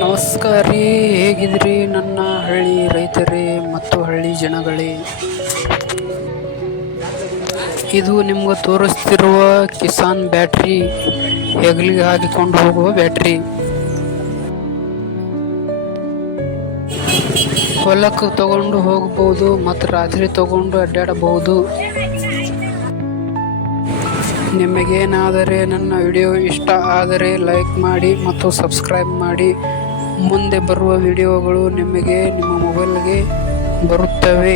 ನಮಸ್ಕಾರ ರೀ, ಹೇಗಿದ್ರಿ ನನ್ನ ಹಳ್ಳಿ ರೈತರೇ ಮತ್ತು ಹಳ್ಳಿ ಜನಗಳೇ. ಇದು ನಿಮ್ಗೆ ತೋರಿಸ್ತಿರುವ ಕಿಸಾನ್ ಬ್ಯಾಟ್ರಿ, ಹೆಗಲಿಗೆ ಹಾಕಿಕೊಂಡು ಹೋಗುವ ಬ್ಯಾಟ್ರಿ. ಹೊಲಕ್ಕೆ ತಗೊಂಡು ಹೋಗಬಹುದು ಮತ್ತು ರಾತ್ರಿ ತಗೊಂಡು ಅಡ್ಡಾಡಬಹುದು. ನಿಮಗೇನಾದರೆ ನನ್ನ ವಿಡಿಯೋ ಇಷ್ಟ ಆದರೆ ಲೈಕ್ ಮಾಡಿ ಮತ್ತು ಸಬ್ಸ್ಕ್ರೈಬ್ ಮಾಡಿ. ಮುಂದೆ ಬರುವ ವಿಡಿಯೋಗಳು ನಿಮಗೆ ನಿಮ್ಮ ಮೊಬೈಲ್ಗೆ ಬರುತ್ತವೆ.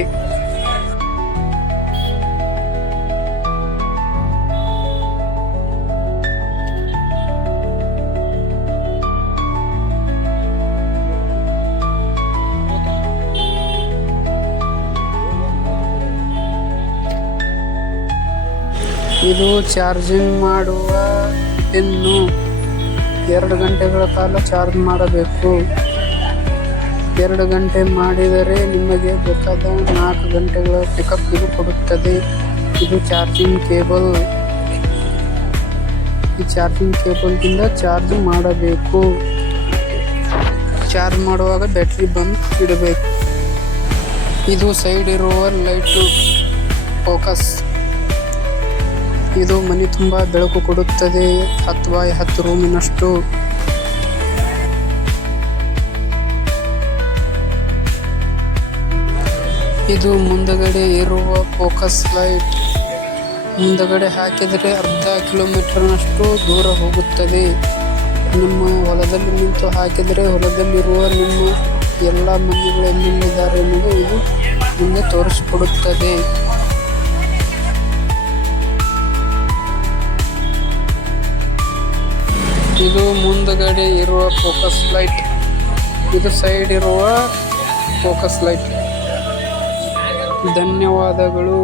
ಇದು ಚಾರ್ಜಿಂಗ್ ಮಾಡುವ ಪಿನ್ನು. 2 ಗಂಟೆಗಳ ಕಾಲ ಚಾರ್ಜ್ ಮಾಡಬೇಕು. 2 ಗಂಟೆ ಮಾಡಿದರೆ ನಿಮಗೆ ಬೇಕಾದ 4 ಗಂಟೆಗಳ ಪಿಕಪ್ ಇದು ಕೊಡುತ್ತದೆ. ಇದು ಚಾರ್ಜಿಂಗ್ ಕೇಬಲ್. ಈ ಚಾರ್ಜಿಂಗ್ ಕೇಬಲ್ದಿಂದ ಚಾರ್ಜ್ ಮಾಡಬೇಕು. ಚಾರ್ಜ್ ಮಾಡುವಾಗ ಬ್ಯಾಟ್ರಿ ಬಂದ್ ಇಡಬೇಕು. ಇದು ಸೈಡ್ ಇರುವ ಲೈಟು ಫೋಕಸ್. ಇದು ಮನೆ ತುಂಬ ಬೆಳಕು ಕೊಡುತ್ತದೆ. 10x10 ರೂಮಿನಷ್ಟು. ಇದು ಮುಂದಗಡೆ ಇರುವ ಫೋಕಸ್ ಲೈಟ್. ಮುಂದಗಡೆ ಹಾಕಿದರೆ ಅರ್ಧ ಕಿಲೋಮೀಟರ್ನಷ್ಟು ದೂರ ಹೋಗುತ್ತದೆ. ನಿಮ್ಮ ಹೊಲದಲ್ಲಿ ನಿಂತು ಹಾಕಿದರೆ ಹೊಲದಲ್ಲಿರುವ ನಿಮ್ಮ ಎಲ್ಲ ಮನೆಗಳು ಎಲ್ಲಿದ್ದಾರೆ ಎನ್ನುವುದು ಇದು ನಿಮಗೆ ತೋರಿಸಿಕೊಡುತ್ತದೆ. ಇದು ಮುಂದಗಡೆ ಇರುವ ಫೋಕಸ್ ಲೈಟ್. ಇದು ಸೈಡ್ ಇರುವ ಫೋಕಸ್ ಲೈಟ್. ಧನ್ಯವಾದಗಳು.